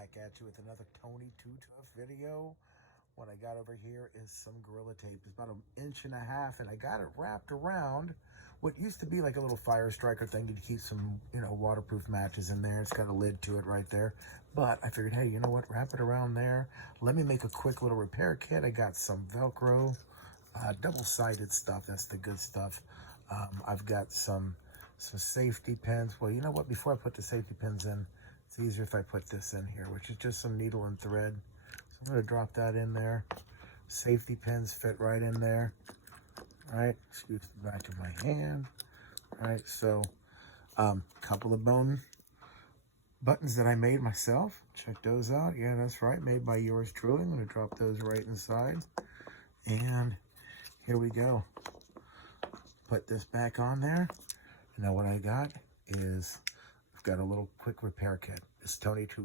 back at you with another Tony Too Tough video. What I got over here is some Gorilla Tape. It's about 1.5 inches, and I got it wrapped around what used to be like a little fire striker thing to keep some, waterproof matches in there. It's got a lid to it right there. But I figured, hey, you know what? Wrap it around there. Let me make a quick little repair kit. I got some Velcro, double-sided stuff. That's the good stuff. I've got some safety pins. Well, you know what? Before I put the safety pins in, it's easier if I put this in here, which is just some needle and thread. So I'm going to drop that in there. Safety pins fit right in there. All right, excuse the back of my hand. All right, so couple of bone buttons that I made myself. Check those out. Yeah, that's right, made by yours truly. I'm going to drop those right inside. And here we go. Put this back on there. And now what I got is, I've got a little quick repair kit. It's Tony Too